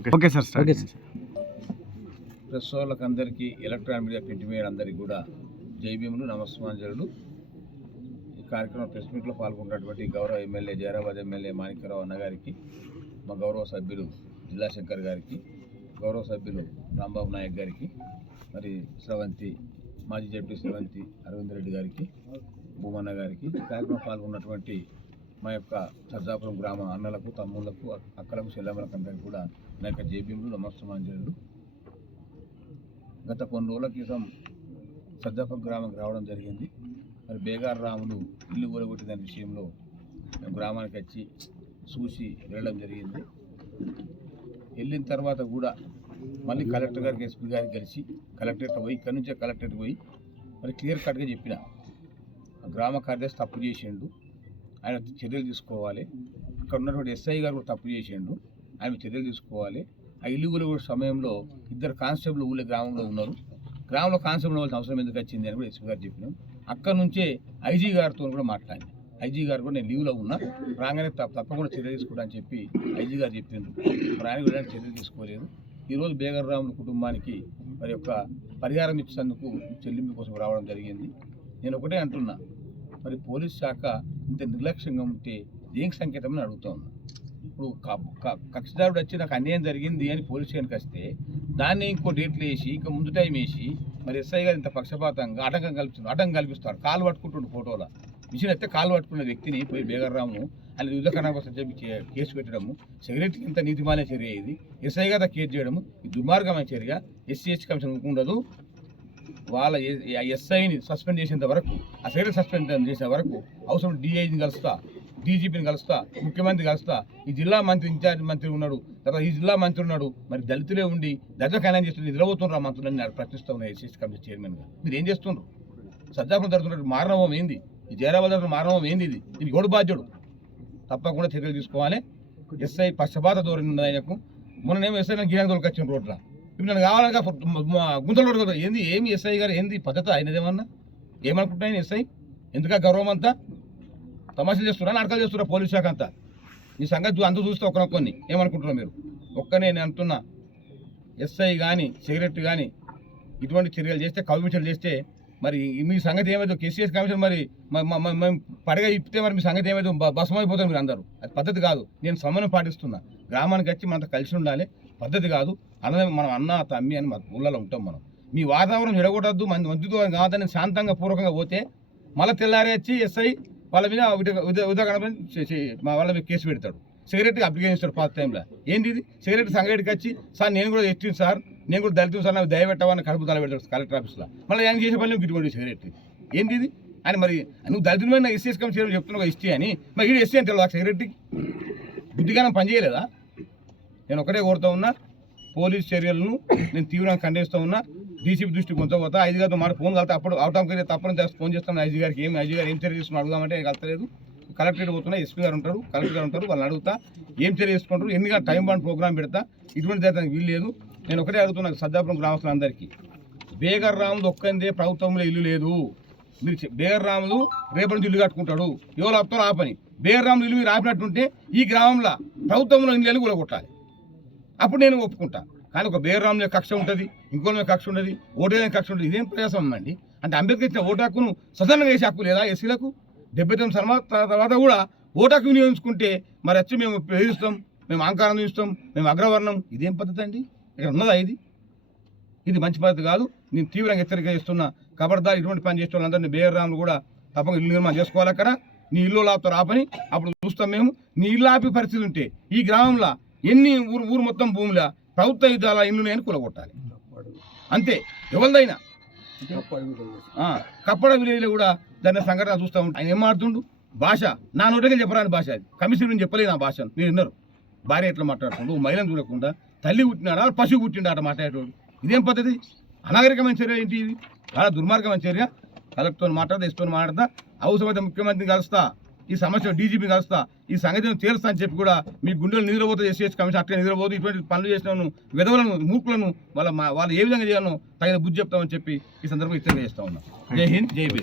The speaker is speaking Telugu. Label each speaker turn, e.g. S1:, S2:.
S1: Okay. Okay sir
S2: okay sir
S3: press వాళ్ళకి అందరికీ ఎలక్ట్రానిక్ మీడియా ప్రింట్ మీడియా అందరికీ కూడా జై భీములు నమస్మాంజలుడు ఈ కార్యక్రమం ప్రెస్ మీట్లో పాల్గొన్నటువంటి గౌరవ ఎమ్మెల్యే జైరాబాద్ ఎమ్మెల్యే మాణిక్యరావు అన్న గారికి మా గౌరవ సభ్యులు జిల్లా శంకర్ గారికి గౌరవ సభ్యులు రాంబాబు నాయక్ గారికి మరి స్రవంతి మాజీ జడ్పీ స్రవంతి అరవింద్ రెడ్డి గారికి భూమన్న గారికి కార్యక్రమం పాల్గొన్నటువంటి మా యొక్క సర్జాపురం గ్రామ అన్నలకు తమ్ముళ్ళకు అక్కలకు చెల్లెమ్మలకు అందరికీ కూడా నా యొక్క జేబీములు నమస్తమాంజలు గత కొన్ని రోజుల క్రితం సర్జాపురం గ్రామంకి రావడం జరిగింది. మరి బేగార్ రాములు ఇల్లు ఊరగొట్టిన విషయంలో మేము గ్రామానికి వచ్చి చూసి వెళ్ళడం జరిగింది. వెళ్ళిన తర్వాత కూడా మళ్ళీ కలెక్టర్ గారికి ఎస్పీ గారికి కలిసి కలెక్టరేట్ పోయి ఇక్కడి నుంచే కలెక్టరేట్ పోయి మరి క్లియర్ కట్గా చెప్పిన. ఆ గ్రామ కార్యదర్శి తప్పు చేసిండు. ఆయన చర్యలు తీసుకోవాలి. ఇక్కడ ఉన్నటువంటి ఎస్ఐ గారు కూడా తప్పు చేసిండు. ఆయన చర్యలు తీసుకోవాలి. ఆ ఇల్లు కూడా సమయంలో ఇద్దరు కానిస్టేబుల్ ఊళ్ళో గ్రామంలో ఉన్నారు. గ్రామంలో కానిస్టేబుల్ వాళ్ళ అవసరం ఎందుకు వచ్చింది అని కూడా ఎస్పీ గారు చెప్పినాం అక్కడ నుంచే ఐజీ గారితో కూడా మాట్లాడింది ఐజీ గారు కూడా నేను లీవ్లో ఉన్నా. రాగానే తప్ప తప్పకుండా చర్య తీసుకుంటా అని చెప్పి ఐజీ గారు చెప్పిండ్రు మరి ఆయన కూడా చర్యలు తీసుకోలేదు. ఈరోజు బేగర్ రాముల కుటుంబానికి మరి యొక్క పరిహారం ఇచ్చేందుకు చెల్లింపు కోసం రావడం జరిగింది. నేను ఒకటే అంటున్నా. మరి పోలీస్ శాఖ ఇంత నిర్లక్ష్యంగా ఉంటే దేనికి సంకేతం అని అడుగుతా ఉన్నా ఇప్పుడు కక్షదారుడు వచ్చి నాకు అన్యాయం జరిగింది అని పోలీస్ స్టేషన్కి వస్తే దాన్ని ఇంకో డేట్లు వేసి ఇంకా ముందు టైం వేసి మరి ఎస్ఐ గారు ఇంత పక్షపాతంగా ఆటంకం కల్పిస్తున్నారు ఆటంకం కల్పిస్తారు కాలు పట్టుకుంటుండు ఫోటోలో. మిషన్ అయితే కాలు పట్టుకున్న వ్యక్తిని పోయి బేగర్రాము అని యుద్ధకరణ కోసం చెప్పి కేసు పెట్టడము సిగరెట్కి ఇంత నీతిమాలే చర్య ఇది ఎస్ఐ గారు కేసు చేయడము ఇది దుర్మార్గమైన చర్య ఎస్సీ ఎస్టీ కమిషన్ ఉండదు వాళ్ళ ఎస్ఐని సస్పెండ్ చేసేంత వరకు ఆ సెక్రటరీ సస్పెండ్ చేసే వరకు అవసరం డిఐని కలుస్తా డీజీపీని కలుస్తా ముఖ్యమంత్రి కలుస్తా. ఈ జిల్లా మంత్రి ఇన్ఛార్జ్ మంత్రి ఉన్నాడు తర్వాత ఈ జిల్లా మంత్రి ఉన్నాడు మరి దళితులే ఉండి దళిత కళ్యాణం చేస్తుంది నిద్రపోతున్నారు మంత్రులని నేను ప్రశ్నిస్తా ఉన్నాయి ఎస్సీ కమిటీ చైర్మన్గా మీరు ఏం చేస్తున్నారు? సజ్జాపురం జరుగుతున్నట్టు మారణవం ఏంది? ఈ జయరాబాద్ జరుగుతున్న మారణవం ఏంది ఇది? ఇది గోడు బాధ్యుడు? తప్పకుండా చర్యలు తీసుకోవాలి. ఎస్ఐ పక్షపాత ధోరణి ఉన్నది ఆయనకు. మొన్ననేమో ఎస్ఐ గిరాంగ్ గిరాంగి తోలుకొచ్చిన రోడ్ల. ఇప్పుడు నన్ను గుంతలు రోడ్డు ఏంది ఏమి ఎస్ఐ గారు ఏంది పద్ధతి ఆయనదేమన్నా ఏమనుకుంటున్నాయని ఎస్ఐ? ఎందుక గౌరవం అంతా? తమాషలు చేస్తున్నా నాటకాలు చేస్తున్నా పోలీస్ శాఖ అంతా? ఈ సంగతి చూ- చూస్తే ఒక్కనొక్కని ఏమనుకుంటున్నారు మీరు? ఒక్కనే నేను అంటున్నా. ఎస్ఐ కానీ సిగరెట్ కానీ ఇటువంటి చర్యలు చేస్తే కవిచర్యలు చేస్తే మరి మీ సంగతి ఏమైతే కేసీఎస్ కమిషన్ మరి మేము పడగా ఇప్పితే మరి మీ సంగతి ఏమైతే బ- భస్మైపోతారు మీరు అందరూ. అది పద్ధతి కాదు. నేను సమన్వయం పాటిస్తున్నా. గ్రామానికి వచ్చి మనతో కలిసి ఉండాలి. పద్ధతి కాదు. అన్న మనం అన్న తమ్మి అని మన ఊళ్ళలో ఉంటాం మనం. మీ వాతావరణం చెడగొట్టద్దు మన మంచితో కాదని శాంతంగా పూర్వకంగా పోతే మళ్ళీ తెల్లారి వచ్చి ఎస్ఐ వాళ్ళ మీద ఉదాహరణ మా వాళ్ళ మీద కేసు పెడతాడు. సిగరెట్ అప్లికేషన్ ఇస్తాడు పాత టైంలో. ఏంది ఇది? సిగరెట్ సంగడికి వచ్చి సార్ నేను కూడా ఎత్తింది సార్ నేను కూడా దళితులు సార్ నాకు దయపెట్టవని కడుపు తల పెడతాడు కలెక్టర్ ఆఫీస్లో. మళ్ళీ ఆయన చేసే పని గిట్టుబడి సిగరెట్ ఏంటి ఇది? అని మరి నువ్వు దళితుల మీద ఎస్సీ ఎస్కమ్ చేయడం చెప్తున్నావు ఎస్టీ అని. మరి ఇది ఎస్టీ అని తెలియదు సిగరెట్కి బుద్ధిగానం పనిచేయలేదా నేను ఒకటే కోరుతా ఉన్నా పోలీస్ చర్యలను నేను తీవ్రంగా ఖండిస్తూ ఉన్నా డీసీపీ దృష్టి ఉంచబోతా ఐదు గారితో మాట ఫోన్ కలితే అప్పుడు అవుట్ ఆఫ్ తప్పని ఫోన్ చేస్తాను. ఐజీ గారికి ఏం ఐజీ గారు ఏం చర్య తీసుకుని అడుగుదామంటే కలతలేదు. కలెక్టరేట్ పోతున్నా ఎస్పీ గారు ఉంటారు కలెక్టర్ గారు ఉంటారు వాళ్ళని అడుగుతా ఏం చర్య చేసుకుంటారు ఎన్ని టైం బాండ్ ప్రోగ్రామ్ పెడతా ఇటువంటి దానికి వీలు లేదు నేను ఒకటే అడుగుతున్నా సజ్జాపురం గ్రామస్తులందరికీ. బేగర్ రాములు ఒక్కందే ప్రభుత్వంలో ఇల్లు లేదు. మీరు బేగర్ రాములు రేపటి నుంచి ఇల్లు కట్టుకుంటాడు. ఎవరు ఆపుతారో ఆపని బేగర్ రాములు ఇల్లు మీరు ఆపినట్టుంటే ఈ గ్రామంలో ప్రభుత్వంలో ఇల్లు కూడా కొట్టాలి అప్పుడు నేను ఒప్పుకుంటా. కానీ ఒక బేగర్ రాముల కక్ష ఉంటుంది ఇంకో కక్ష ఉంటుంది ఓటు కక్ష ఉంటుంది. ఇదేం ప్రయాసం అండి? అంటే అంబేద్కర్ ఇచ్చిన ఓటు హక్కును స్వతంత్రంగా వేసే హక్కు లేదా ఎస్సీలకు? డెబ్బై తొమ్మిది సంవత్సరాల తర్వాత కూడా ఓటు హక్కు వినియోగించుకుంటే మరి వచ్చి మేము పేరుస్తాం మేము అహంకారం చూస్తాం మేము అగ్రవర్ణం. ఇదేం పద్ధతి అండి? ఇక్కడ ఉన్నదా ఇది? ఇది మంచి పద్ధతి కాదు. నేను తీవ్రంగా హెచ్చరిక చేస్తున్నా. ఖబర్దార్ ఇటువంటి పని చేసే వాళ్ళందరినీ బేర్రాములు కూడా తప్పక ఇల్లు నిర్మాణం చేసుకోవాలి అక్కడ. నీ ఇల్లు లాపుతారు ఆపని అప్పుడు చూస్తాం మేము. నీ ఇల్లు ఆపి పరిస్థితి ఉంటే ఈ గ్రామంలో ఎన్ని ఊరు ఊరు మొత్తం భూమిలో ప్రభుత్వ యుద్ధాల ఇల్లు నేను కూలగొట్టాలి. అంతే. ఎవరిదైనా. ఆ, కప్పడ విలేజ్లో కూడా దాని సంఘటన చూస్తూ ఉంటాం ఆయన ఏం మాడుతుండు భాష. నా నోటికి చెప్పరాని భాష అది. కమిషన్ నేను చెప్పలేదు ఆ భాషను. మీరు విన్నారు. భార్య ఎట్లా మాట్లాడుతుండు? మహిళను చూడకుండా తల్లి పుట్టినాడా పశువు పుట్టిండా మాట్లాడేటోడు. ఇదేం పద్ధతి? అనాగరికమైన చర్య ఏంటి ఇది? చాలా దుర్మార్గమైన చర్య. కలెక్టర్తో మాట్లాడదా ఇస్తూ మాట్లాడతా అవసరమైతే ముఖ్యమంత్రిని కలుస్తా ఈ సమస్య డీజీపీని కలుస్తా ఈ సంగతిని తీరుస్తా అని చెప్పి కూడా మీ గుండెలు నిద్రపోతే ఎస్సీఎస్ కమిషన్ అట్లే నిద్రపోదు. ఇటువంటి పనులు చేసినాను విధవులను మూకులను వాళ్ళ మా- వాళ్ళు ఏ విధంగా చేయాలో తగిన బుద్ధి చెప్తామని చెప్పి ఈ సందర్భంగా హెచ్చరిక చేస్తా ఉన్నాం. జై హింద్ జై బీ